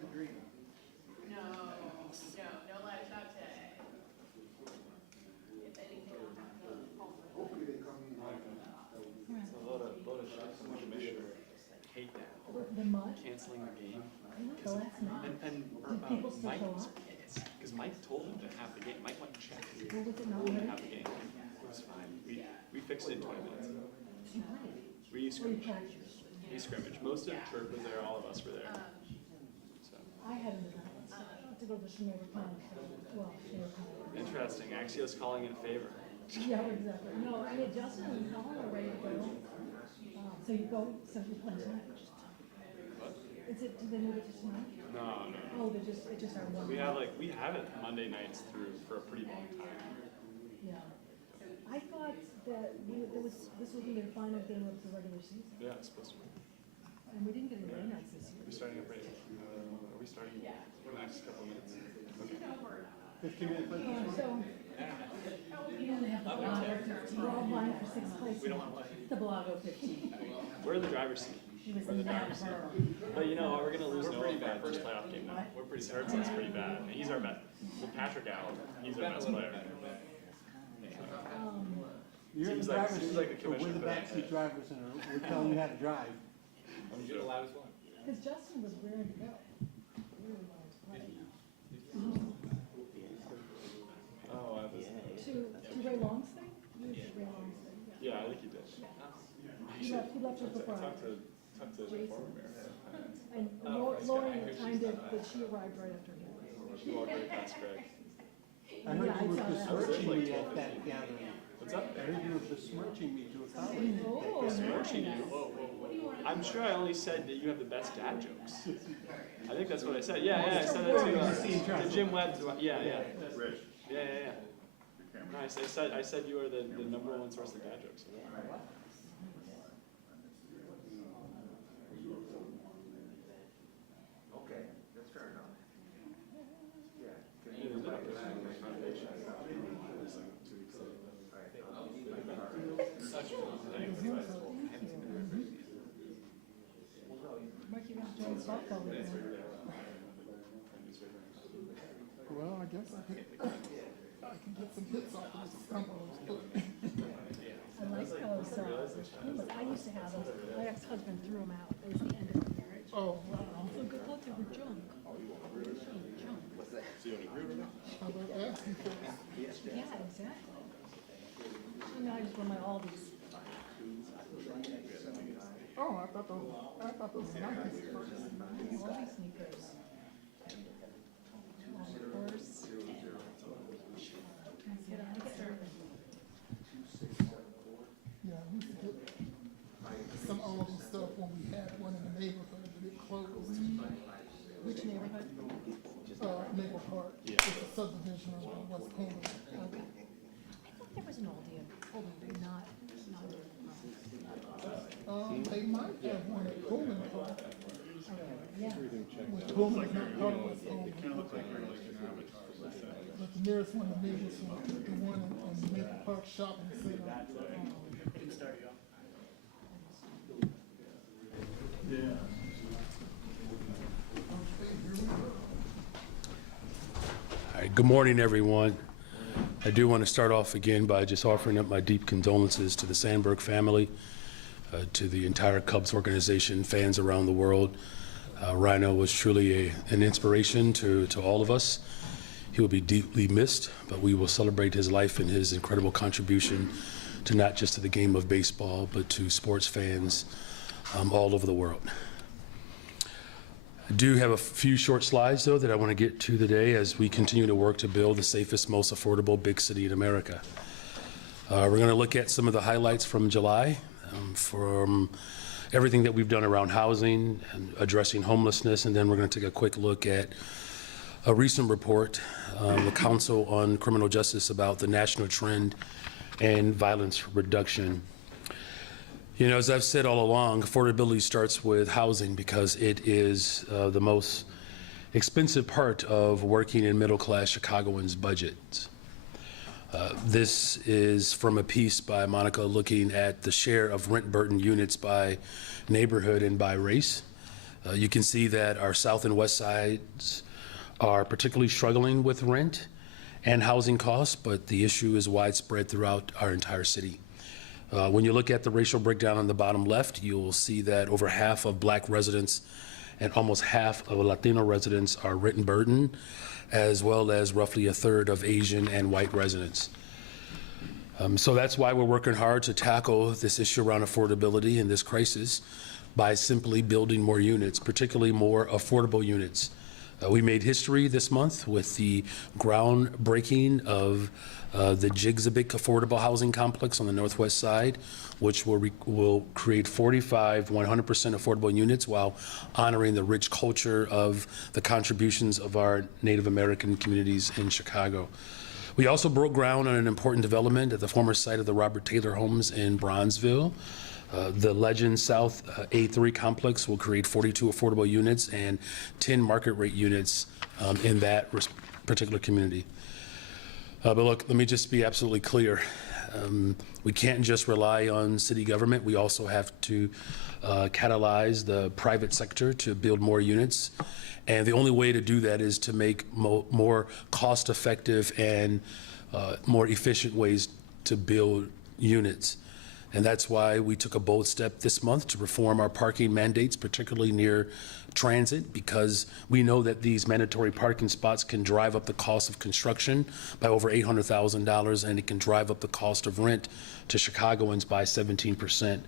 the dream. No lights out today. If anything, I'll have to call for it. Hopefully they come in. It's a load of shit from the commissioner. Hate that. The mud? Canceling the game. The last night. And Did people still Mike show was up? pissed, because Mike told him to have the game. Mike went and checked. Well, was it not To ready? have the game. It was fine. We fixed it in 20 minutes. We We scrimmaged. practiced. We scrimmaged. Most of Turk was there, all of us were there. So I had an event to go to the Schneider County show. Well, Schneider County. interesting. Axios calling in favor. Yeah, exactly. No, I mean, Justin and Colin are ready to go. So you go, so you play tonight. Is it, do they move it to tonight? No. Oh, they just are one. We have it Monday nights through for a pretty long time. Yeah. I thought that this was gonna be the final game of the regular season. Yeah, it's supposed to be. And we didn't get any rain nights this year. We're starting a break. Are we starting in the next couple of minutes? Okay. 15 minutes later. So, you only have the Belago 15. We're all vying for sixth place. We don't want to play. The Belago 15. We're in the driver's seat. She was We're in in the that driver's seat. her. But you know, we're going to lose Noah in that first playoff game now. We're pretty hurts us pretty bad. And he's our best. With Patrick out, he's our best player. You're in the Seems like- driver's seems seat, like a so we're the commissioner. backseat drivers and we're telling you how to drive. You're the loudest one. Because Justin was ready to go. Really wanted to play. Oh, I was. To Ray Long's thing? You did Ray Long's thing, yeah. Yeah, I think he did. He left just before. Talk to the former mayor. And Lori timed it, but she arrived right after him. She walked right past Greg. I heard Yeah, you were I saw that. besmirching me at that gathering. What's up? I heard you were besmirching me to a colleague. Oh, Besmirching nice. you? I'm sure I only said that you have the best dad jokes. I think that's what I said. Yeah, I said that to Jim Webb. Yeah. Rich. Yeah. No, I said you are the number one source of dad jokes. Okay, that's fair enough. Mark, you're gonna join softball with me. Well, I guess I can get some hits off of this stumble. I like those, I used to have those, my ex-husband threw them out, it was the end of our marriage. Oh, wow. So good luck, they were junk. Junk. How about that? Yeah, exactly. And now I just wear my Aldi's. Oh, I thought those were Nikes first. Aldi sneakers. Purse. Get on the surface. Yeah, I used to get some Aldi stuff when we had one in the neighborhood, but it closed. Which neighborhood? Maple Park. It's a subdivision of West Homeless. Okay. I thought there was an Aldi in Pullman, not. They might have one at Pullman Park, Yeah. which Pullman is not part of West Homeless. But the nearest one to me was the one in Maple Park Shopping Center. All right, good morning, everyone. I do want to start off again by just offering up my deep condolences to the Sandberg family, to the entire Cubs organization, fans around the world. Ryne was truly an inspiration to all of us. He will be deeply missed, but we will celebrate his life and his incredible contribution to not just to the game of baseball, but to sports fans all over the world. I do have a few short slides, though, that I want to get to today as we continue to work to build the safest, most affordable big city in America. We're going to look at some of the highlights from July, from everything that we've done around housing and addressing homelessness, and then we're going to take a quick look at a recent report, the Council on Criminal Justice, about the national trend and violence reduction. You know, as I've said all along, affordability starts with housing because it is the most expensive part of working in middle-class Chicagoans' budgets. This is from a piece by Monica looking at the share of rent burden units by neighborhood and by race. You can see that our south and west sides are particularly struggling with rent and housing costs, but the issue is widespread throughout our entire city. When you look at the racial breakdown on the bottom left, you'll see that over half of Black residents and almost half of Latino residents are rent burdened, as well as roughly a third of Asian and white residents. So that's why we're working hard to tackle this issue around affordability in this crisis by simply building more units, particularly more affordable units. We made history this month with the groundbreaking of the Jigsabik Affordable Housing Complex on the northwest side, which will create 45 100% affordable units while honoring the rich culture of the contributions of our Native American communities in Chicago. We also broke ground on an important development at the former site of the Robert Taylor Homes in Bronzeville. The Legend South A3 complex will create 42 affordable units and 10 market rate units in that particular community. But look, let me just be absolutely clear. We can't just rely on city government. We also have to catalyze the private sector to build more units. And the only way to do that is to make more cost-effective and more efficient ways to build units. And that's why we took a bold step this month to reform our parking mandates, particularly near transit, because we know that these mandatory parking spots can drive up the cost of construction by over $800,000, and it can drive up the cost of rent to Chicagoans by 17%.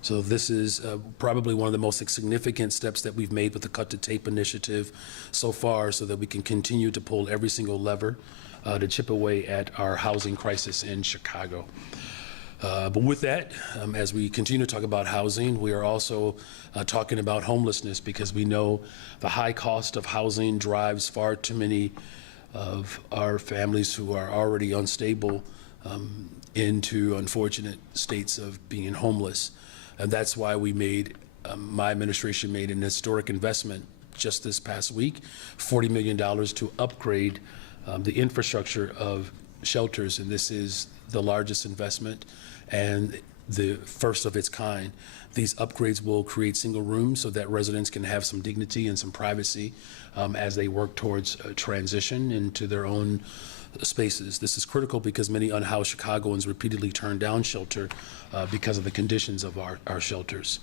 So this is probably one of the most significant steps that we've made with the Cut to Tape initiative so far, so that we can continue to pull every single lever to chip away at our housing crisis in Chicago. But with that, as we continue to talk about housing, we are also talking about homelessness, because we know the high cost of housing drives far too many of our families who are already unstable into unfortunate states of being homeless. And that's why we my administration made an historic investment just this past week, $40 million to upgrade the infrastructure of shelters. And this is the largest investment and the first of its kind. These upgrades will create single rooms so that residents can have some dignity and some privacy as they work towards transition into their own spaces. This is critical because many unhoused Chicagoans repeatedly turn down shelter because of the conditions of our shelters.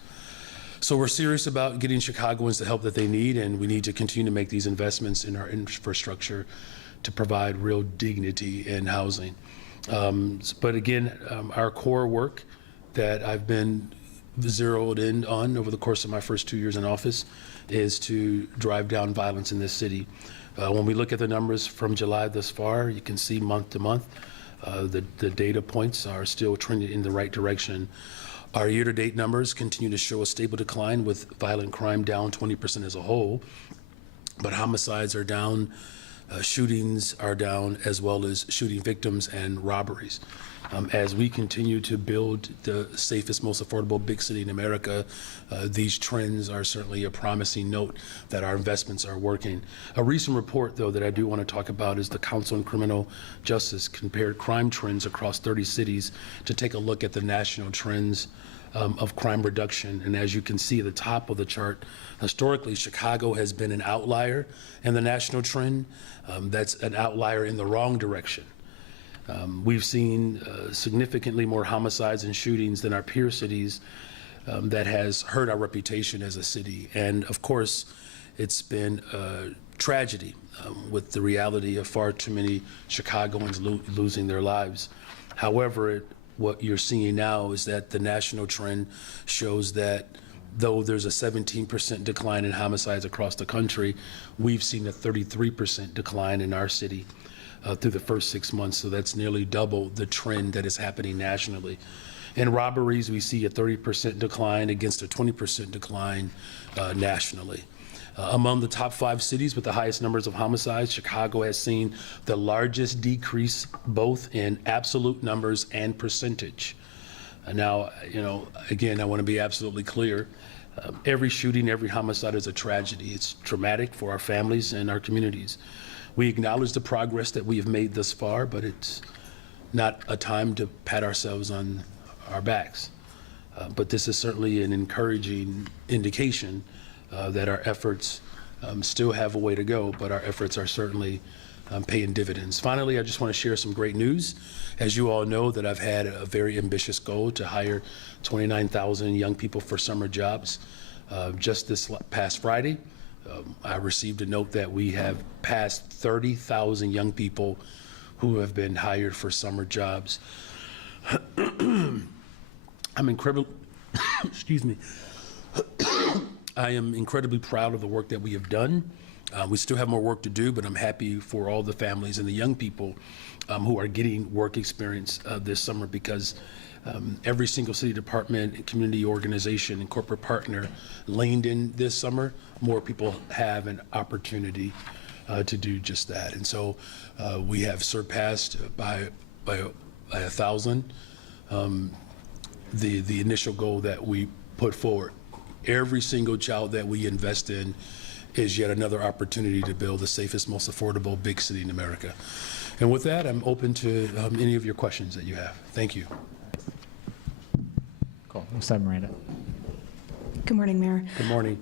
So we're serious about getting Chicagoans the help that they need, and we need to continue to make these investments in our infrastructure to provide real dignity in housing. But again, our core work that I've been zeroed in on over the course of my first 2 years in office is to drive down violence in this city. When we look at the numbers from July thus far, you can see month to month, the data points are still trending in the right direction. Our year-to-date numbers continue to show a stable decline, with violent crime down 20% as a whole, but homicides are down, shootings are down, as well as shooting victims and robberies. As we continue to build the safest, most affordable big city in America, these trends are certainly a promising note that our investments are working. A recent report, though, that I do want to talk about is the Council on Criminal Justice compared crime trends across 30 cities to take a look at the national trends of crime reduction. And as you can see at the top of the chart, historically, Chicago has been an outlier in the national trend. That's an outlier in the wrong direction. We've seen significantly more homicides and shootings than our peer cities. That has hurt our reputation as a city. And of course, it's been a tragedy with the reality of far too many Chicagoans losing their lives. However, what you're seeing now is that the national trend shows that though there's a 17% decline in homicides across the country, we've seen a 33% decline in our city through the first 6 months. So that's nearly double the trend that is happening nationally. In robberies, we see a 30% decline against a 20% decline nationally. Among the top 5 cities with the highest numbers of homicides, Chicago has seen the largest decrease both in absolute numbers and percentage. Now, again, I want to be absolutely clear. Every shooting, every homicide is a tragedy. It's traumatic for our families and our communities. We acknowledge the progress that we have made thus far, but it's not a time to pat ourselves on our backs. But this is certainly an encouraging indication that our efforts still have a way to go, but our efforts are certainly paying dividends. Finally, I just want to share some great news. As you all know, that I've had a very ambitious goal to hire 29,000 young people for summer jobs. Just this past Friday, I received a note that we have passed 30,000 young people who have been hired for summer jobs. I'm incredibly, excuse me. I am incredibly proud of the work that we have done. We still have more work to do, but I'm happy for all the families and the young people who are getting work experience this summer, because every single city department, community organization, and corporate partner leaned in this summer. More people have an opportunity to do just that. And so we have surpassed by 1,000 the initial goal that we put forward. Every single child that we invest in is yet another opportunity to build the safest, most affordable big city in America. And with that, I'm open to any of your questions that you have. Thank you. Cool. Looks like Miranda. Good morning, Mayor. Good morning.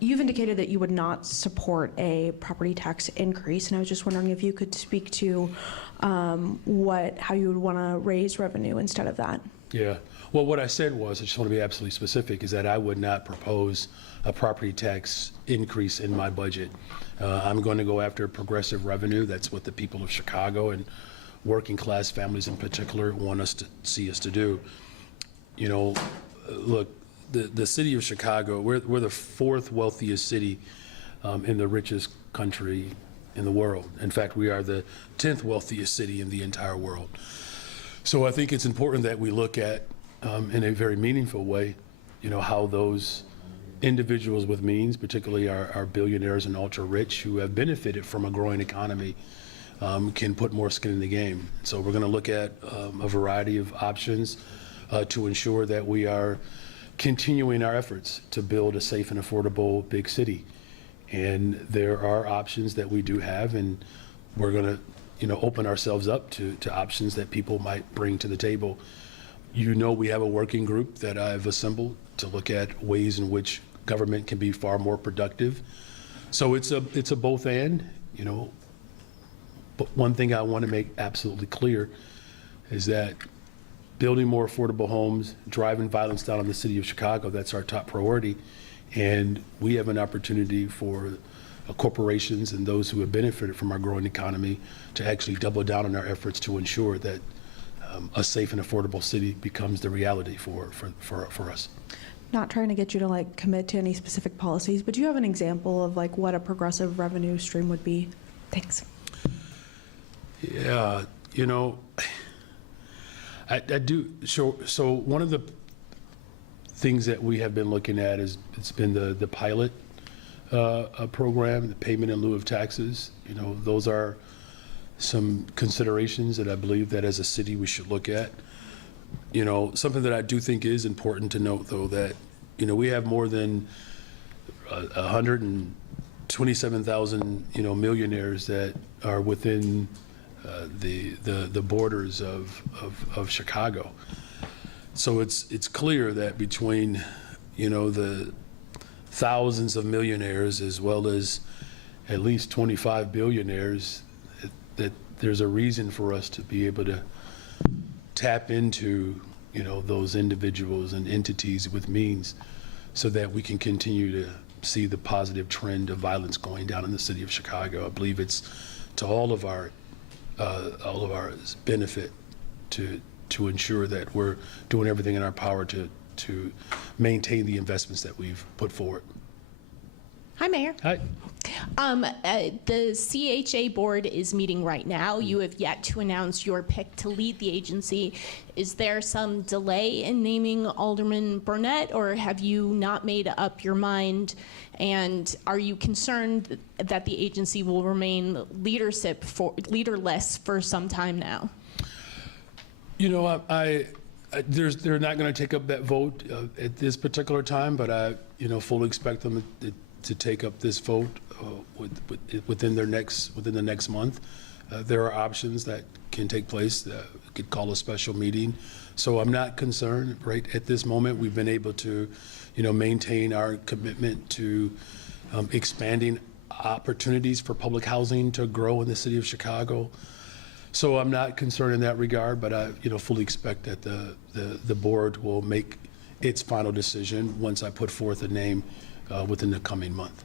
You've indicated that you would not support a property tax increase, and I was just wondering if you could speak to how you would want to raise revenue instead of that. Yeah. Well, what I said was, I just want to be absolutely specific, is that I would not propose a property tax increase in my budget. I'm going to go after progressive revenue. That's what the people of Chicago and working class families in particular want us to see us to do. You know, look, the city of Chicago, we're the fourth wealthiest city in the richest country in the world. In fact, we are the 10th wealthiest city in the entire world. So I think it's important that we look at, in a very meaningful way, you know, how those individuals with means, particularly our billionaires and ultra rich who have benefited from a growing economy, can put more skin in the game. So we're going to look at a variety of options to ensure that we are continuing our efforts to build a safe and affordable big city. And there are options that we do have, and we're going to, you know, open ourselves up to options that people might bring to the table. You know, we have a working group that I've assembled to look at ways in which government can be far more productive. So it's a both and, you know. But one thing I want to make absolutely clear is that building more affordable homes, driving violence down in the city of Chicago, that's our top priority. And we have an opportunity for corporations and those who have benefited from our growing economy to actually double down on our efforts to ensure that a safe and affordable city becomes the reality for us. Not trying to get you to like commit to any specific policies, but do you have an example of like what a progressive revenue stream would be? Thanks. Yeah, you know, I do. So one of the things that we have been looking at is it's been the pilot program, the payment in lieu of taxes. You know, those are some considerations that I believe that as a city we should look at. You know, something that I do think is important to note, though, that, you know, we have more than 127,000, you know, millionaires that are within the borders of Chicago. So it's clear that between, you know, the thousands of millionaires as well as at least 25 billionaires, that there's a reason for us to be able to tap into, you know, those individuals and entities with means so that we can continue to see the positive trend of violence going down in the city of Chicago. I believe it's to all of our benefit to ensure that we're doing everything in our power to maintain the investments that we've put forward. Hi, Mayor. Hi. The CHA board is meeting right now. You have yet to announce your pick to lead the agency. Is there some delay in naming Alderman Burnett, or have you not made up your mind? And are you concerned that the agency will remain leaderless for some time now? You know, they're not going to take up that vote at this particular time, but I, you know, fully expect them to take up this vote within the next month. there are options that can take place. We could call a special meeting. So I'm not concerned right at this moment. We've been able to, maintain our commitment to expanding opportunities for public housing to grow in the city of Chicago. So I'm not concerned in that regard, but I, fully expect that the board will make its final decision once I put forth a name within the coming month.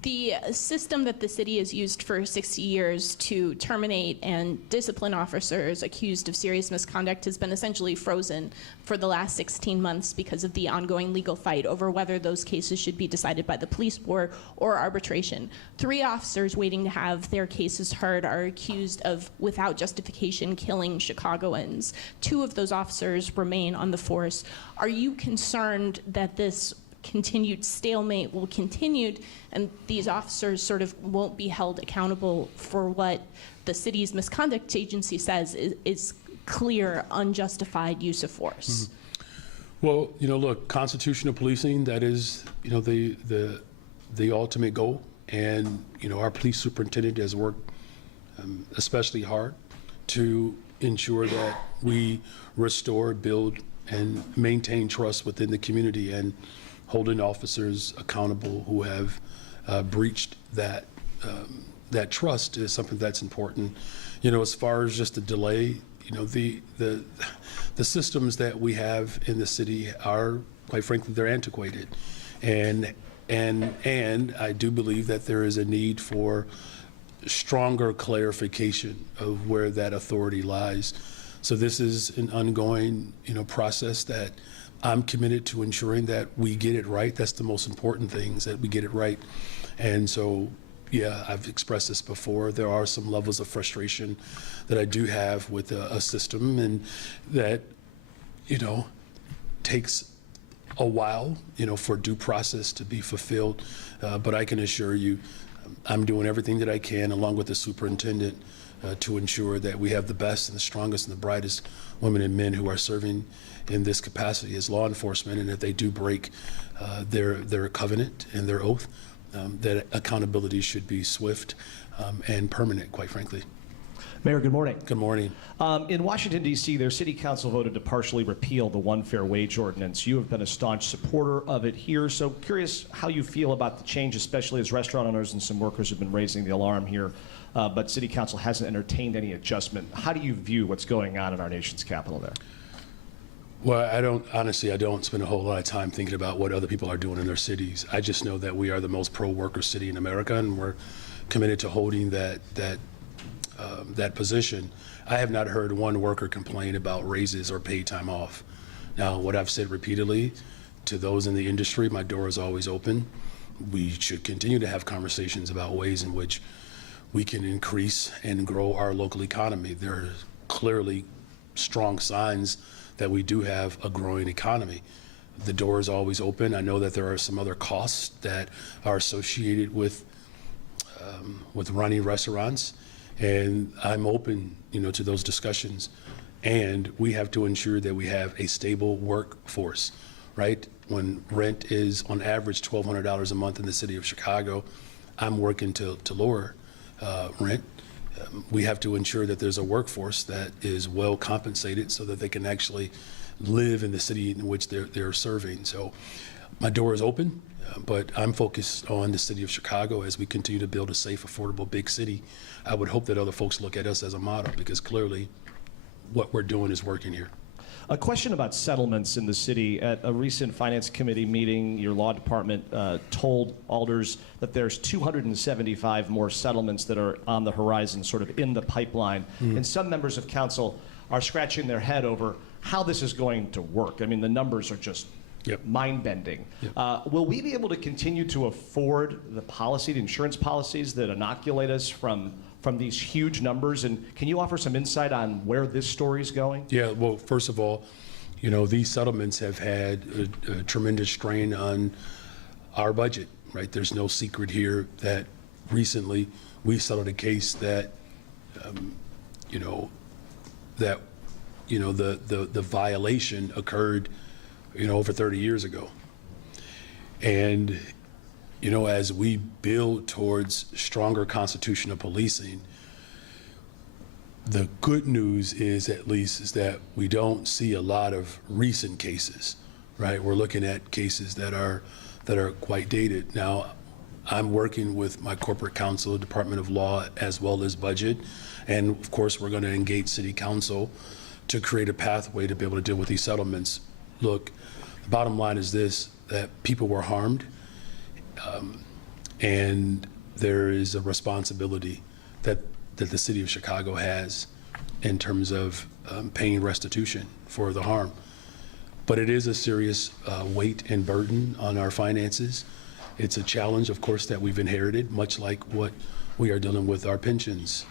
The system that the city has used for 60 years to terminate and discipline officers accused of serious misconduct has been essentially frozen for the last 16 months because of the ongoing legal fight over whether those cases should be decided by the police board or arbitration. 3 officers waiting to have their cases heard are accused of, without justification, killing Chicagoans. 2 of those officers remain on the force. Are you concerned that this continued stalemate will continue and these officers sort of won't be held accountable for what the city's misconduct agency says is clear, unjustified use of force? Well, look, constitutional policing, that is, the ultimate goal. And, our police superintendent has worked especially hard to ensure that we restore, build, and maintain trust within the community, and holding officers accountable who have breached that trust is something that's important. As far as just the delay, the systems that we have in the city are, quite frankly, they're antiquated, and I do believe that there is a need for stronger clarification of where that authority lies. So this is an ongoing, process that I'm committed to ensuring that we get it right. That's the most important thing, is that we get it right. And so, yeah, I've expressed this before. There are some levels of frustration that I do have with a system, and that, takes a while, for due process to be fulfilled. But I can assure you, I'm doing everything that I can, along with the superintendent, to ensure that we have the best and the strongest and the brightest women and men who are serving in this capacity as law enforcement. And if they do break their covenant and their oath, that accountability should be swift and permanent, quite frankly. Mayor, good morning. Good morning. In Washington, D.C., their city council voted to partially repeal the one fair wage ordinance. You have been a staunch supporter of it here, so curious how you feel about the change, especially as restaurant owners and some workers have been raising the alarm here, but city council hasn't entertained any adjustment. How do you view what's going on in our nation's capital there? Well, I don't spend a whole lot of time thinking about what other people are doing in their cities. I just know that we are the most pro-worker city in America, and we're committed to holding that position. I have not heard one worker complain about raises or paid time off. Now, what I've said repeatedly to those in the industry, my door is always open. We should continue to have conversations about ways in which we can increase and grow our local economy. There are clearly strong signs that we do have a growing economy. The door is always open. I know that there are some other costs that are associated with running restaurants, and I'm open, to those discussions. And we have to ensure that we have a stable workforce, right? When rent is on average $1,200 a month in the city of Chicago, I'm working to lower rent. We have to ensure that there's a workforce that is well compensated so that they can actually live in the city in which they're serving. So my door is open, but I'm focused on the city of Chicago as we continue to build a safe, affordable, big city. I would hope that other folks look at us as a model, because clearly what we're doing is working here. A question about settlements in the city. At a recent finance committee meeting, your law department told alders that there's 275 more settlements that are on the horizon, sort of in the pipeline. And some members of council are scratching their head over how this is going to work. I mean, the numbers are just mind-bending. Will we be able to continue to afford the insurance policies that inoculate us from these huge numbers? And can you offer some insight on where this story is going? Yeah, well, first of all, these settlements have had a tremendous strain on our budget, right? There's no secret here that recently we settled a case that, the violation occurred, over 30 years ago. And, as we build towards stronger constitutional policing, The good news is, at least, is that we don't see a lot of recent cases, right? We're looking at cases that are quite dated. Now, I'm working with my corporate counsel, Department of Law, as well as budget. And of course, we're going to engage City Council to create a pathway to be able to deal with these settlements. Look, the bottom line is this, that people were harmed, and there is a responsibility that the city of Chicago has in terms of paying restitution for the harm. But it is a serious weight and burden on our finances. It's a challenge, of course, that we've inherited, much like what we are dealing with our pensions.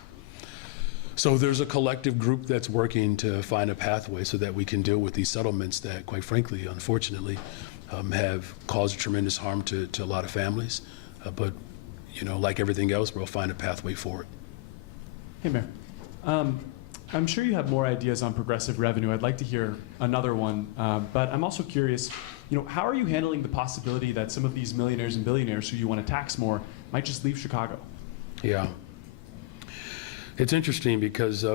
So there's a collective group that's working to find a pathway so that we can deal with these settlements that, quite frankly, unfortunately, have caused tremendous harm to a lot of families. But, you know, like everything else, we'll find a pathway forward. Hey, Mayor. I'm sure you have more ideas on progressive revenue. I'd like to hear another one, but I'm also curious, you know, how are you handling the possibility that some of these millionaires and billionaires who you want to tax more might just leave Chicago? Yeah. It's interesting because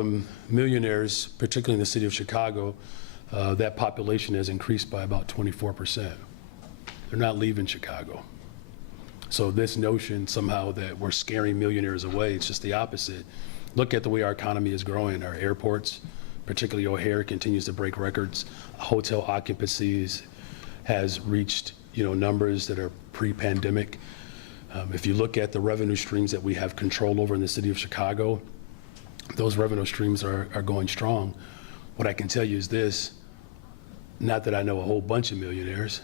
millionaires, particularly in the city of Chicago, that population has increased by about 24%. They're not leaving Chicago. So this notion somehow that we're scaring millionaires away, it's just the opposite. Look at the way our economy is growing. Our airports, particularly O'Hare, continues to break records. Hotel occupancies has reached, you know, numbers that are pre-pandemic. If you look at the revenue streams that we have control over in the city of Chicago, those revenue streams are going strong. What I can tell you is this, not that I know a whole bunch of millionaires,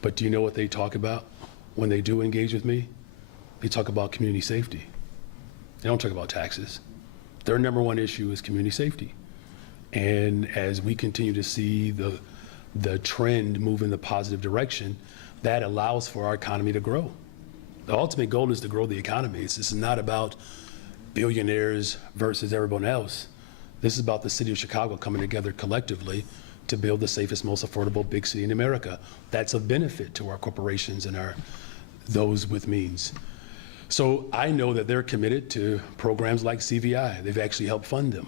but do you know what they talk about when they do engage with me? They talk about community safety. They don't talk about taxes. Their number one issue is community safety. And as we continue to see the trend move in the positive direction, that allows for our economy to grow. The ultimate goal is to grow the economy. This is not about billionaires versus everyone else. This is about the city of Chicago coming together collectively to build the safest, most affordable big city in America. That's of benefit to our corporations and those with means. So I know that they're committed to programs like CVI. They've actually helped fund them.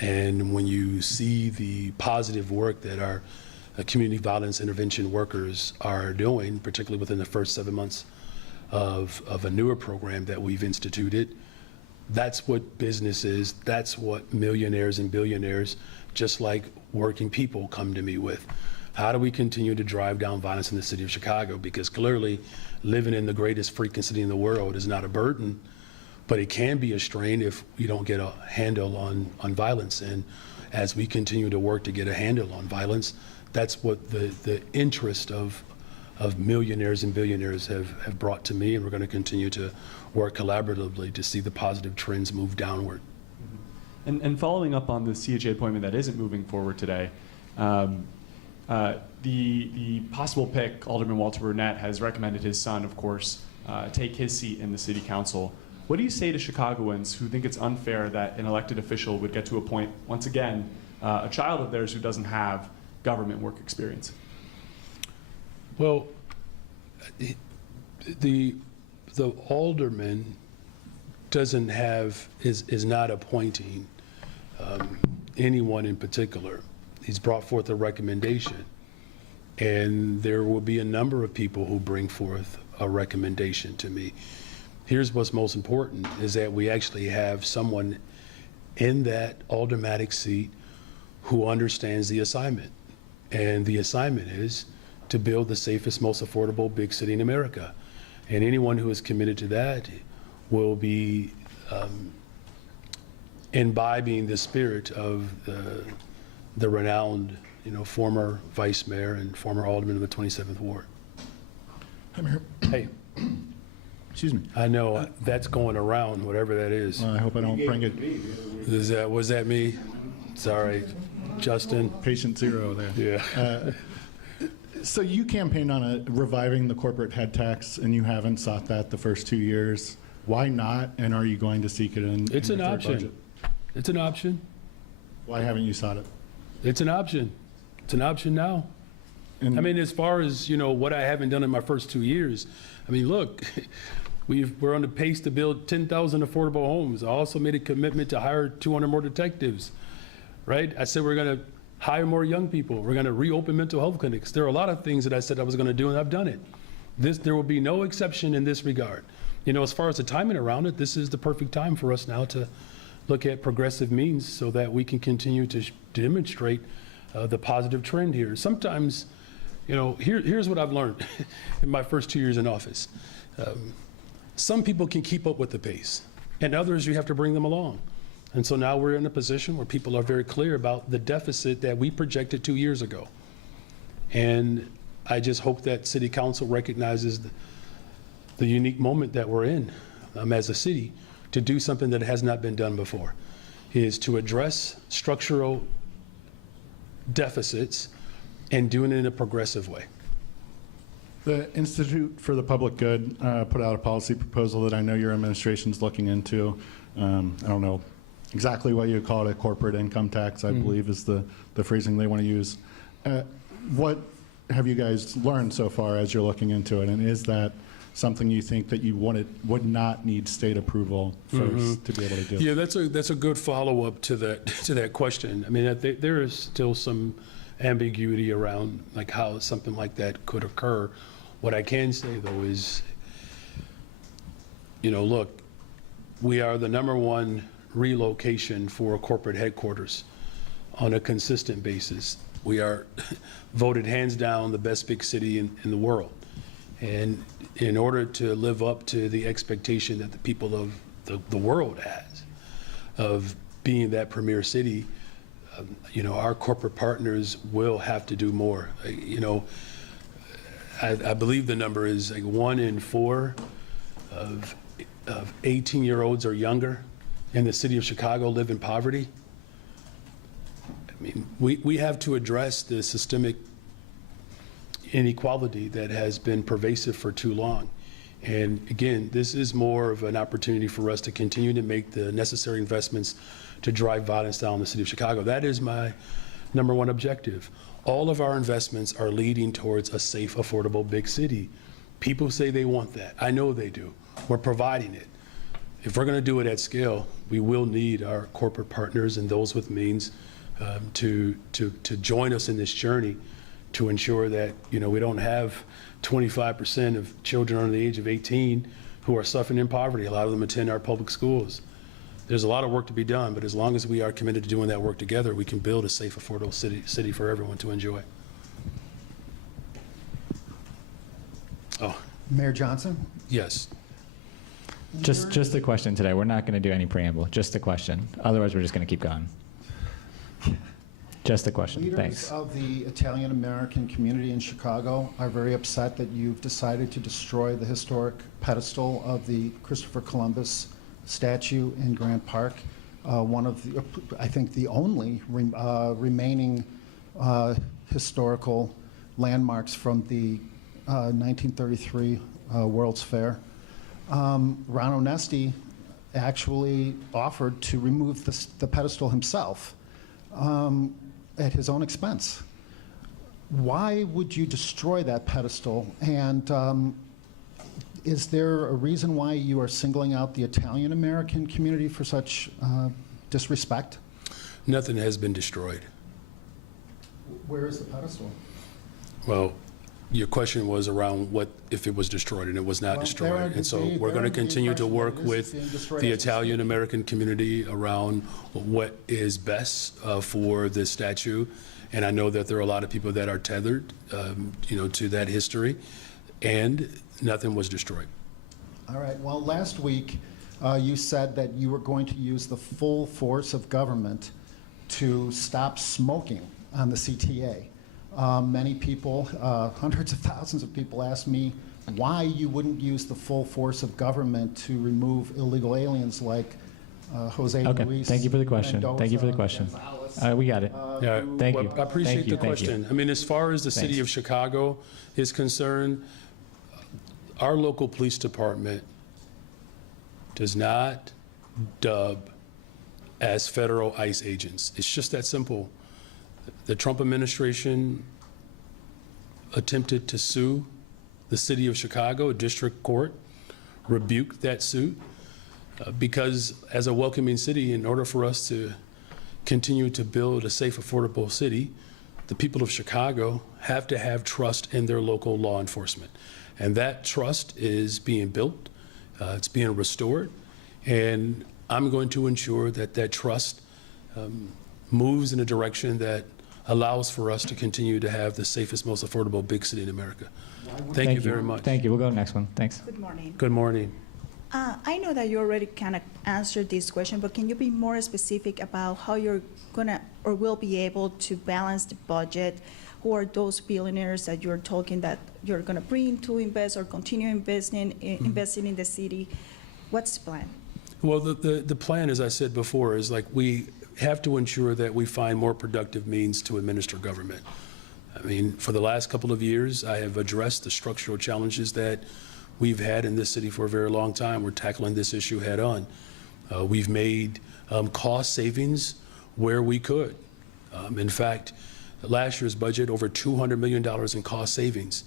And when you see the positive work that our community violence intervention workers are doing, particularly within the first 7 months of a newer program that we've instituted, that's what business is. That's what millionaires and billionaires, just like working people, come to me with. How do we continue to drive down violence in the city of Chicago? Because clearly, living in the greatest freaking city in the world is not a burden, but it can be a strain if we don't get a handle on violence. And as we continue to work to get a handle on violence, that's what the interest of millionaires and billionaires have brought to me, and we're going to continue to work collaboratively to see the positive trends move downward. And following up on the CHA appointment that isn't moving forward today, the possible pick, Alderman Walter Burnett, has recommended his son, of course, take his seat in the city council. What do you say to Chicagoans who think it's unfair that an elected official would get to appoint, once again, a child of theirs who doesn't have government work experience? Well, the alderman doesn't have, is not appointing anyone in particular. He's brought forth a recommendation, and there will be a number of people who bring forth a recommendation to me. Here's what's most important, is that we actually have someone in that aldermanic seat who understands the assignment. And the assignment is to build the safest, most affordable big city in America. And anyone who is committed to that will be imbibing the spirit of the renowned, former vice mayor and former alderman of the 27th Ward. Hi, Mayor. Hey, Excuse me. I know that's going around, whatever that is. I hope I don't bring it. Was that me? Sorry, Justin. Patient zero there. Yeah. So you campaigned on reviving the corporate head tax, and you haven't sought that the first 2 years. Why not? And are you going to seek it in? It's in an your third option. budget? It's an option. Why haven't you sought it? It's an option. It's an option now. And I mean, as far as, what I haven't done in my first 2 years, I mean, look, We're on the pace to build 10,000 affordable homes. I also made a commitment to hire 200 more detectives, right? I said we're going to hire more young people. We're going to reopen mental health clinics. There are a lot of things that I said I was going to do, and I've done it. There will be no exception in this regard. You know, as far as the timing around it, this is the perfect time for us now to look at progressive means so that we can continue to demonstrate the positive trend here. Sometimes, you know, here's what I've learned in my first 2 years in office. Some people can keep up with the pace, and others you have to bring them along. And so now we're in a position where people are very clear about the deficit that we projected 2 years ago. And I just hope that City Council recognizes the unique moment that we're in as a city to do something that has not been done before, is to address structural deficits and doing it in a progressive way. The Institute for the Public Good put out a policy proposal that I know your administration's looking into. I don't know exactly what you call it, a corporate income tax, I believe is the phrasing they want to use. What have you guys learned so far as you're looking into it? And is that something you think that you would not need state approval first to be able to do? Yeah, that's a good follow-up to that question. I mean, there is still some ambiguity around like how something like that could occur. What I can say though is, you know, look, we are the #1 relocation for a corporate headquarters on a consistent basis. We are voted hands down the best big city in the world. And in order to live up to the expectation that the people of the world has of being that premier city, you know, our corporate partners will have to do more. You know, I believe the number is like 1 in 4 of 18-year-olds or younger in the city of Chicago live in poverty. I mean, we have to address the systemic inequality that has been pervasive for too long. And again, this is more of an opportunity for us to continue to make the necessary investments to drive violence down in the city of Chicago. That is my #1 objective. All of our investments are leading towards a safe, affordable big city. People say they want that. I know they do. We're providing it. If we're going to do it at scale, we will need our corporate partners and those with means to join us in this journey to ensure that, you know, we don't have 25% of children under the age of 18 who are suffering in poverty. A lot of them attend our public schools. There's a lot of work to be done, but as long as we are committed to doing that work together, we can build a safe, affordable city for everyone to enjoy. Oh, Mayor Johnson? yes. Just a question today. We're not going to do any preamble. Just a question. Otherwise, we're just going to keep going. Just a question. Leaders Thanks. of the Italian-American community in Chicago are very upset that you've decided to destroy the historic pedestal of the Christopher Columbus statue in Grant Park, one of the, I think the only remaining historical landmarks from the 1933 World's Fair. Ron Onesti actually offered to remove the pedestal himself at his own expense. Why would you destroy that pedestal? And is there a reason why you are singling out the Italian-American community for such disrespect? Nothing has been destroyed. Where is the pedestal? Well, your question was around what if it was destroyed, and it was not destroyed. And so we're going to continue to work with the Italian-American community around what is best for this statue. And I know that there are a lot of people that are tethered, you know, to that history, and nothing was destroyed. All right. Well, last week you said that you were going to use the full force of government to stop smoking on the CTA. Many people, hundreds of thousands of people asked me why you wouldn't use the full force of government to remove illegal aliens like Jose Luis. Thank you for the question. Mendoza, Thank you for the question. We got it. Yeah, Thank well, you. I appreciate Thank you. the question. I mean, as far as the city of Chicago is concerned, our local police department does not dub as federal ICE agents. It's just that simple. The Trump administration attempted to sue the city of Chicago, a district court, rebuke that suit because as a welcoming city, in order for us to continue to build a safe, affordable city, the people of Chicago have to have trust in their local law enforcement. And that trust is being built, it's being restored, and I'm going to ensure that that trust moves in a direction that allows for us to continue to have the safest, most affordable big city in America. Thank you very much. Thank you. We'll go to the next one. Thanks. Good morning. Good morning. I know that you already kind of answered this question, but can you be more specific about how you're gonna or will be able to balance the budget? Who are those billionaires that you're talking that you're gonna bring to invest or continue investing in the city? What's the plan? Well, the plan, as I said before, is like we have to ensure that we find more productive means to administer government. I mean, for the last couple of years, I have addressed the structural challenges that we've had in this city for a very long time. We're tackling this issue head on. We've made cost savings where we could. In fact, last year's budget, over $200 million in cost savings.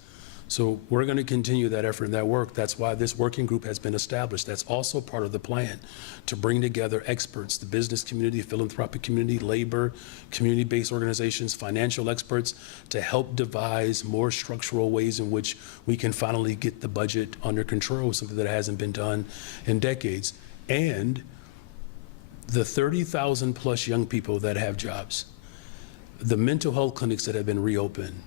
So we're going to continue that effort and that work. That's why this working group has been established. That's also part of the plan, to bring together experts, the business community, philanthropic community, labor, community-based organizations, financial experts, to help devise more structural ways in which we can finally get the budget under control, something that hasn't been done in decades. And the 30,000 plus young people that have jobs, the mental health clinics that have been reopened,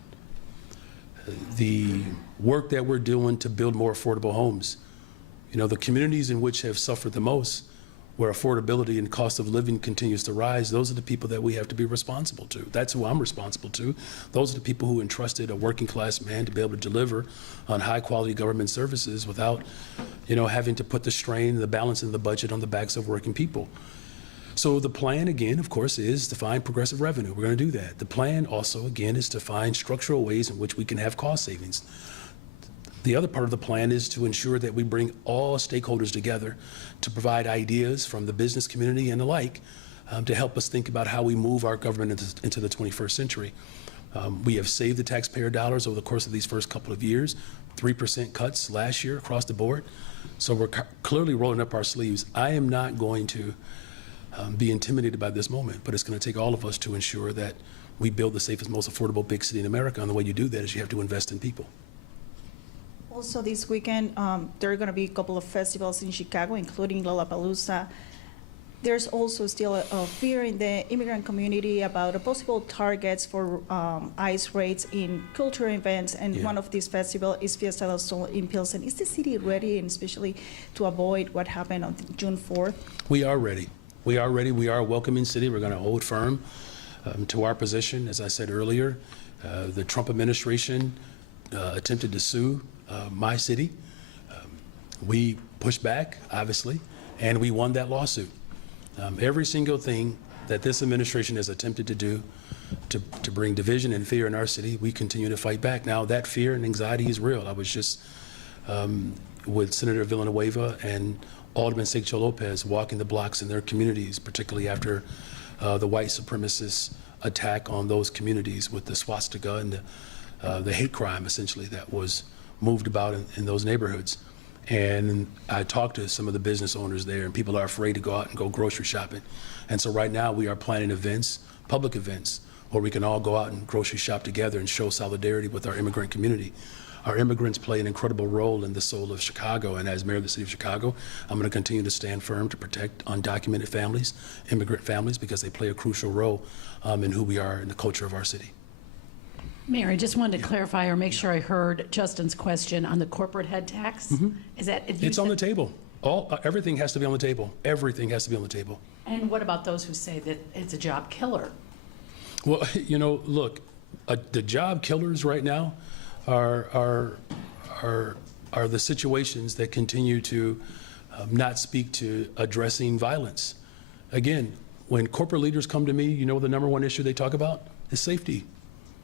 the work that we're doing to build more affordable homes. You know, the communities in which have suffered the most, where affordability and cost of living continues to rise, those are the people that we have to be responsible to. That's who I'm responsible to. Those are the people who entrusted a working class man to be able to deliver on high quality government services without, you know, having to put the strain, the balance in the budget on the backs of working people. So the plan, again, of course, is to find progressive revenue. We're going to do that. The plan also, again, is to find structural ways in which we can have cost savings. The other part of the plan is to ensure that we bring all stakeholders together to provide ideas from the business community and the like to help us think about how we move our government into the 21st century. We have saved the taxpayer dollars over the course of these first couple of years, 3% cuts last year across the board. So we're clearly rolling up our sleeves. I am not going to be intimidated by this moment, but it's going to take all of us to ensure that we build the safest, most affordable big city in America. And the way you do that is you have to invest in people. Also this weekend, there are going to be a couple of festivals in Chicago, including Lollapalooza. There's also still a fear in the immigrant community about possible targets for ICE raids in cultural events, and one of these festivals is Fiscal in Pilsen. Is the city ready, and especially to avoid what happened on June 4th? We are ready. We are ready. We are a welcoming city. We're going to hold firm to our position. As I said earlier, the Trump administration attempted to sue my city. We pushed back, obviously, and we won that lawsuit. Every single thing that this administration has attempted to do to bring division and fear in our city, we continue to fight back. Now, that fear and anxiety is real. I was just with Senator Villanueva and Alderman Sigcho Lopez walking the blocks in their communities, particularly after the white supremacist attack on those communities with the swastika and the hate crime, essentially, that was moved about in those neighborhoods. And I talked to some of the business owners there, and people are afraid to go out and go grocery shopping. And so right now we are planning events, public events, where we can all go out and grocery shop together and show solidarity with our immigrant community. Our immigrants play an incredible role in the soul of Chicago, and as mayor of the city of Chicago, I'm going to continue to stand firm to protect undocumented families, immigrant families, because they play a crucial role in who we are in the culture of our city. Mayor, I just wanted to clarify or make sure I heard Justin's question on the corporate head tax. Is that? It's on the table. Everything has to be on the table. Everything has to be on the table. And what about those who say that it's a job killer? Well, you know, look, the job killers right now are the situations that continue to not speak to addressing violence. Again, when corporate leaders come to me, you know the number one issue they talk about is safety.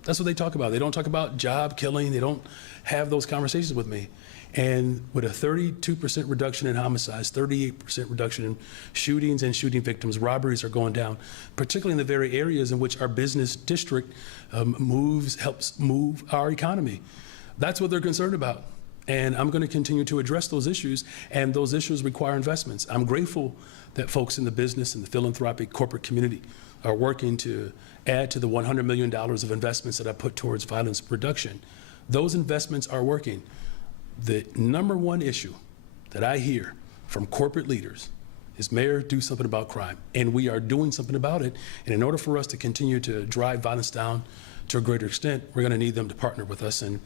That's what they talk about. They don't talk about job killing. They don't have those conversations with me. And with a 32% reduction in homicides, 38% reduction in shootings and shooting victims, robberies are going down, particularly in the very areas in which our business district helps move our economy. That's what they're concerned about. And I'm going to continue to address those issues, and those issues require investments. I'm grateful that folks in the business and the philanthropic corporate community are working to add to the $100 million of investments that I put towards violence reduction. Those investments are working. The number one issue that I hear from corporate leaders is, Mayor, do something about crime. And we are doing something about it. And in order for us to continue to drive violence down to a greater extent, we're going to need them to partner with us. And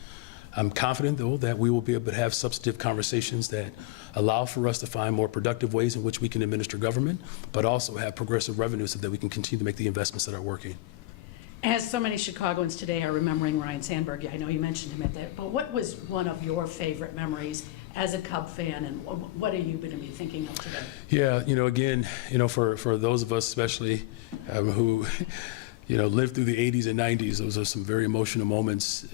I'm confident, though, that we will be able to have substantive conversations that allow for us to find more productive ways in which we can administer government, but also have progressive revenue so that we can continue to make the investments that are working. As so many Chicagoans today are remembering Ryne Sandberg, I know you mentioned him at that, but what was one of your favorite memories as a Cub fan, and what are you going to be thinking of today? Yeah, again, for those of us especially who, lived through the 80s and 90s, those are some very emotional moments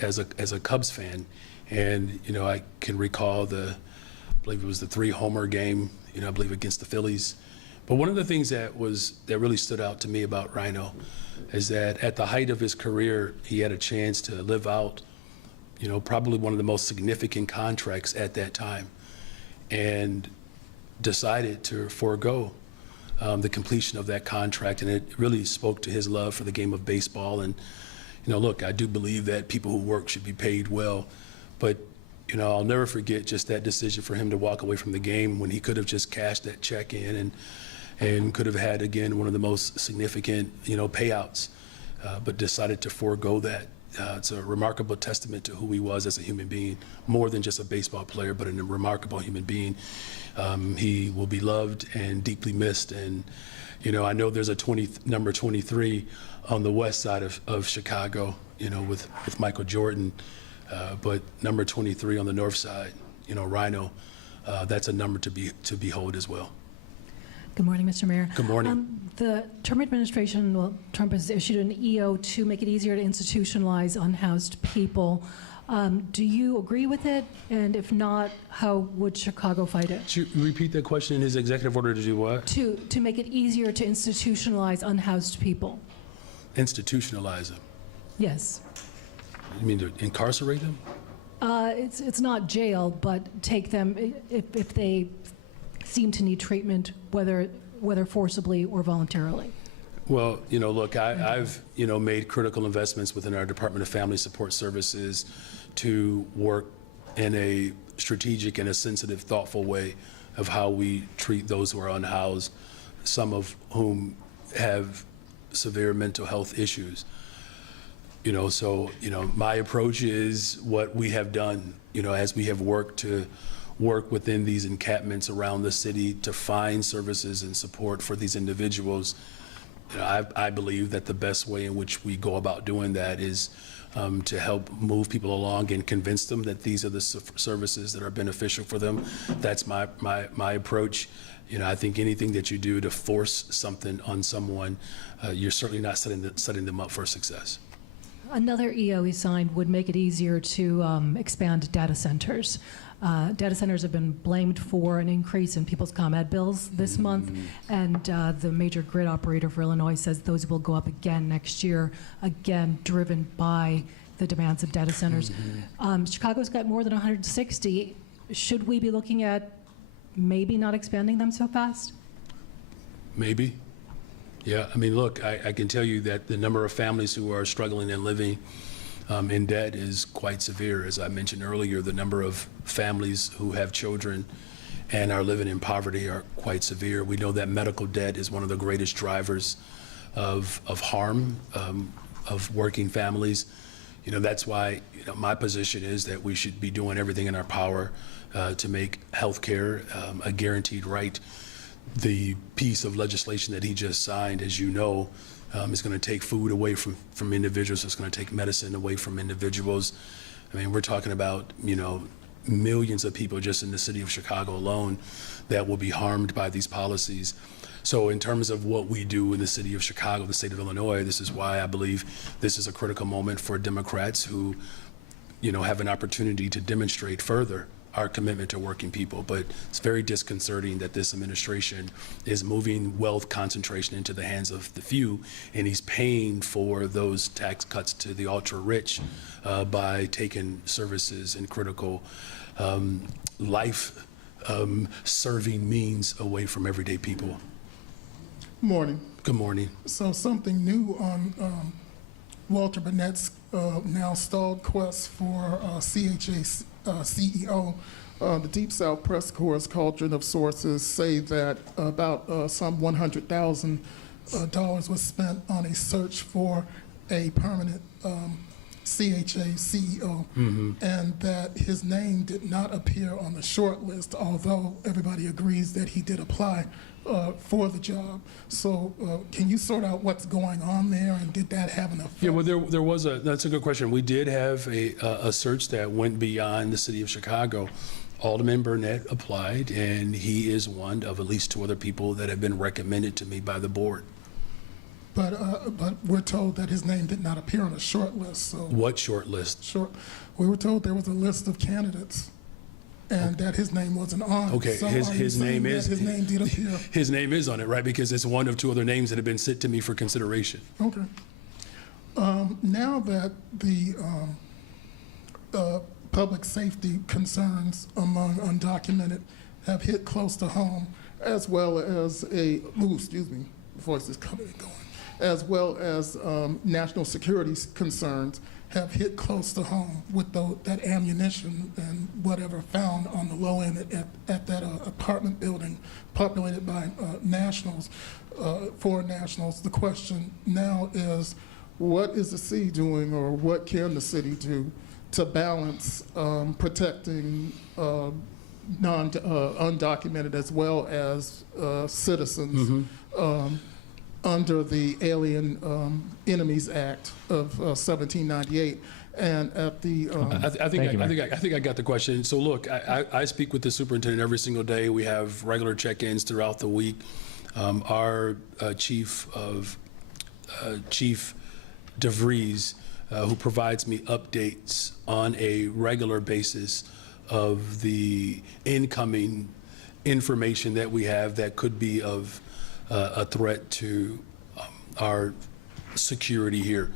as a Cubs fan. And, I can recall I believe it was the 3-homer game, I believe against the Phillies. But one of the things that really stood out to me about Ryno is that at the height of his career, he had a chance to live out, probably one of the most significant contracts at that time, and decided to forego the completion of that contract. And it really spoke to his love for the game of baseball. And, look, I do believe that people who work should be paid well, but, I'll never forget just that decision for him to walk away from the game when he could have just cashed that check in and could have had, again, one of the most significant, payouts, but decided to forego that. It's a remarkable testament to who he was as a human being, more than just a baseball player, but a remarkable human being. He will be loved and deeply missed. And, I know there's a number 23 on the west side of Chicago, with Michael Jordan, but number 23 on the north side, Ryno, that's a number to behold as well. Good morning, Mr. Mayor. Good morning. The Trump administration, Trump has issued an EO to make it easier to institutionalize unhoused people. Do you agree with it? And if not, how would Chicago fight it? Could you repeat that question? In his executive order to do what? To make it easier to institutionalize unhoused people. Institutionalize them? Yes. You mean to incarcerate them? It's not jail, but take them if they seem to need treatment, whether forcibly or voluntarily. Well, look, I've made critical investments within our Department of Family Support Services to work in a strategic and a sensitive, thoughtful way of how we treat those who are unhoused, some of whom have severe mental health issues. So, my approach is what we have done, as we have worked to work within these encampments around the city to find services and support for these individuals. I believe that the best way in which we go about doing that is to help move people along and convince them that these are the services that are beneficial for them. That's my approach. I think anything that you do to force something on someone, you're certainly not setting them up for success. Another EO he signed would make it easier to expand data centers. Data centers have been blamed for an increase in people's ComEd bills this month, and the major grid operator for Illinois says those will go up again next year, again driven by the demands of data centers. Chicago's got more than 160. Should we be looking at maybe not expanding them so fast? Maybe. Yeah, look, I can tell you that the number of families who are struggling and living in debt is quite severe. As I mentioned earlier, the number of families who have children and are living in poverty are quite severe. We know that medical debt is one of the greatest drivers of harm of working families. That's why my position is that we should be doing everything in our power to make health care a guaranteed right. The piece of legislation that he just signed, as you know, is going to take food away from individuals. It's going to take medicine away from individuals. We're talking about, millions of people just in the city of Chicago alone that will be harmed by these policies. So in terms of what we do in the city of Chicago, the state of Illinois, this is why I believe this is a critical moment for Democrats who, have an opportunity to demonstrate further our commitment to working people, but it's very disconcerting that this administration is moving wealth concentration into the hands of the few, and he's paying for those tax cuts to the ultra-rich by taking services and critical life-serving means away from everyday people. Morning. Good morning. So something new on Walter Burnett's now stalled quest for CHA CEO. The Deep South Press Corps' cauldron of sources say that about some $100,000 was spent on a search for a permanent CHA CEO, and that his name did not appear on the short list, although everybody agrees that he did apply for the job. So can you sort out what's going on there, and did that have an effect? Yeah, well, there was that's a good question. We did have a search that went beyond the city of Chicago. Alderman Burnett applied, and he is one of at least 2 other people that have been recommended to me by the board. But we're told that his name did not appear on a short list. So What short list? we were told there was a list of candidates, and that his name wasn't on. Okay, So his name is his name did appear. His name is on it, right? Because it's one of 2 other names that have been sent to me for consideration. Okay. Now that the public safety concerns among undocumented have hit close to home, as well as voice is coming and going, as well as national security concerns have hit close to home with that ammunition and whatever found on the low end at that apartment building populated by nationals, foreign nationals. The question now is, what is the city doing, or what can the city do to balance protecting undocumented as well as citizens under the Alien Enemies Act of 1798? And at the I think I got the question. So look, I speak with the superintendent every single day. We have regular check-ins throughout the week. Our Chief DeVries, who provides me updates on a regular basis of the incoming information that we have that could be of a threat to our security here.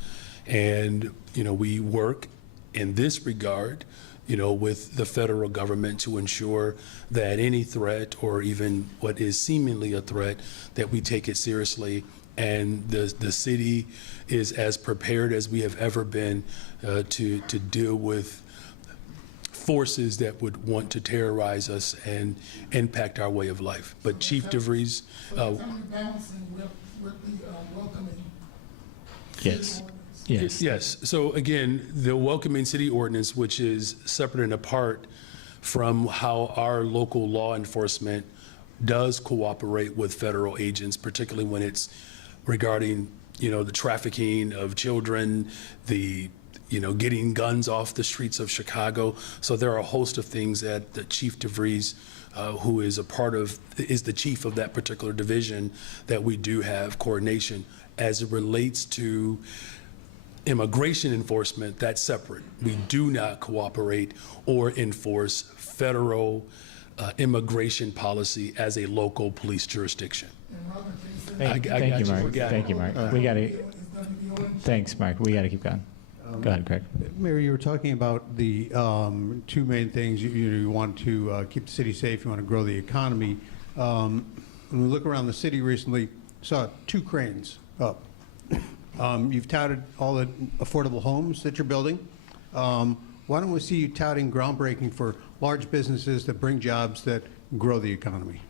And, we work in this regard, with the federal government to ensure that any threat, or even what is seemingly a threat, that we take it seriously. And the city is as prepared as we have ever been to deal with forces that would want to terrorize us and impact our way of life. But Chief DeVries, balancing with the welcoming. Yes. So again, the welcoming city ordinance, which is separate and apart from how our local law enforcement does cooperate with federal agents, particularly when it's regarding, the trafficking of children, the getting guns off the streets of Chicago. So there are a host of things that the Chief DeVries, who is is the chief of that particular division, that we do have coordination. As it relates to immigration enforcement, that's separate. We do not cooperate or enforce federal immigration policy as a local police jurisdiction. Thank you, Mark. Thank you, Mark. Thanks, Mark. We got to keep going. Go ahead, Craig. Mayor, you were talking about the 2 main things. You want to keep the city safe. You want to grow the economy. When we look around the city recently, saw 2 cranes up. You've touted all the affordable homes that you're building. Why don't we see you touting groundbreaking for large businesses that bring jobs that grow the economy?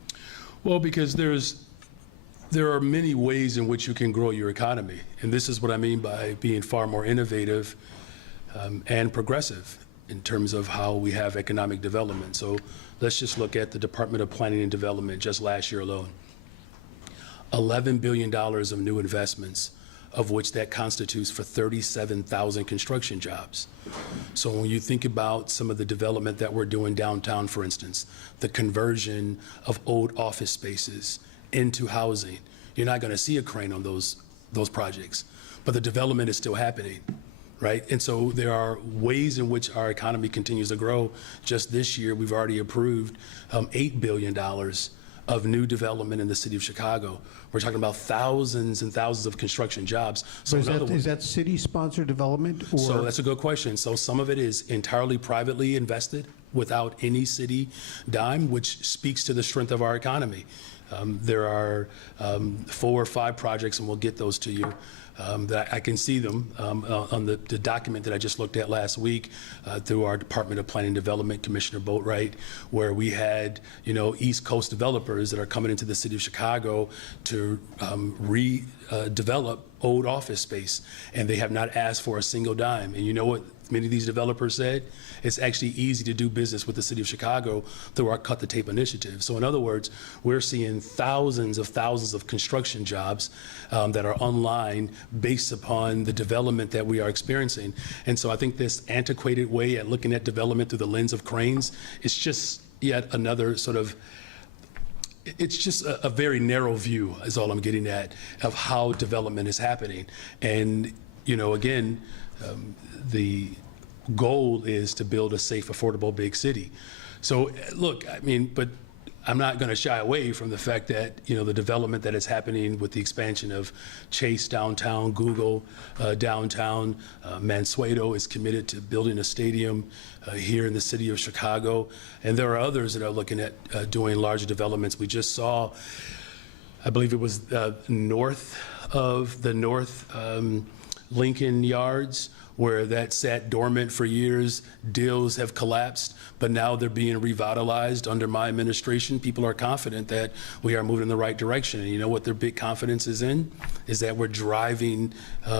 Well, because there are many ways in which you can grow your economy. And this is what I mean by being far more innovative and progressive in terms of how we have economic development. So let's just look at the Department of Planning and Development just last year alone. $11 billion of new investments, of which that constitutes for 37,000 construction jobs. So when you think about some of the development that we're doing downtown, for instance, the conversion of old office spaces into housing, you're not going to see a crane on those projects, but the development is still happening, right? And so there are ways in which our economy continues to grow. Just this year, we've already approved $8 billion of new development in the city of Chicago. We're talking about thousands and thousands of construction jobs. So Is that city-sponsored development? Or? So that's a good question. So some of it is entirely privately invested without any city dime, which speaks to the strength of our economy. There are 4 or 5 projects, and we'll get those to you, that I can see them on the document that I just looked at last week through our Department of Planning and Development, Commissioner Boatwright, where we had, East Coast developers that are coming into the city of Chicago to redevelop old office space, and they have not asked for a single dime. And you know what many of these developers said? It's actually easy to do business with the city of Chicago through our Cut the Tape initiative. So in other words, we're seeing thousands of construction jobs that are online based upon the development that we are experiencing. And so I think this antiquated way at looking at development through the lens of cranes is just yet another sort of, it's just a very narrow view is all I'm getting at of how development is happening. And, again, the goal is to build a safe, affordable, big city. So look, but I'm not going to shy away from the fact that, the development that is happening with the expansion of Chase downtown, Google downtown, Mansueto is committed to building a stadium here in the city of Chicago. And there are others that are looking at doing larger developments. We just saw, I believe it was north of the Lincoln Yards, where that sat dormant for years. Deals have collapsed, but now they're being revitalized under my administration. People are confident that we are moving in the right direction. And you know what their big confidence is in? Is that we're driving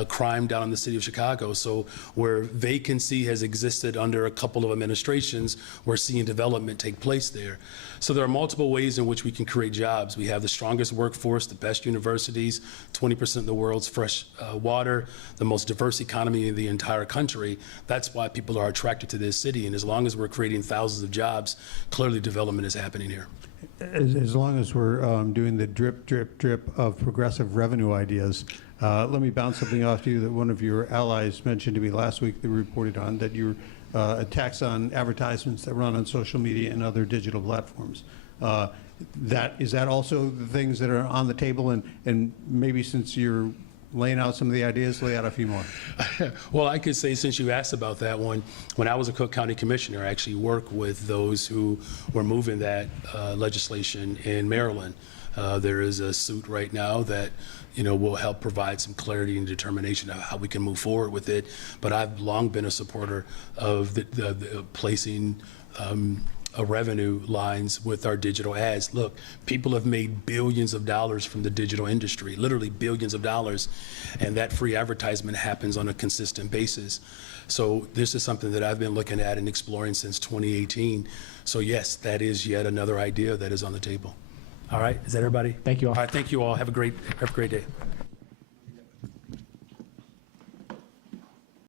crime down in the city of Chicago. So where vacancy has existed under a couple of administrations, we're seeing development take place there. So there are multiple ways in which we can create jobs. We have the strongest workforce, the best universities, 20% of the world's fresh water, the most diverse economy in the entire country. That's why people are attracted to this city. And as long as we're creating thousands of jobs, clearly development is happening here. As long as we're doing the drip, drip, drip of progressive revenue ideas, let me bounce something off to you that one of your allies mentioned to me last week that we reported on, that you're a tax on advertisements that run on social media and other digital platforms. Is that also the things that are on the table? And maybe since you're laying out some of the ideas, lay out a few more. Well, I could say, since you asked about that one, when I was a Cook County Commissioner, I actually worked with those who were moving that legislation in Maryland. There is a suit right now that will help provide some clarity and determination of how we can move forward with it. But I've long been a supporter of the placing revenue lines with our digital ads. Look, people have made billions of dollars from the digital industry, literally billions of dollars, and that free advertisement happens on a consistent basis. So this is something that I've been looking at and exploring since 2018. So yes, that is yet another idea that is on the table. All right, is that everybody? Thank you all. All right, thank you all. Have a great day.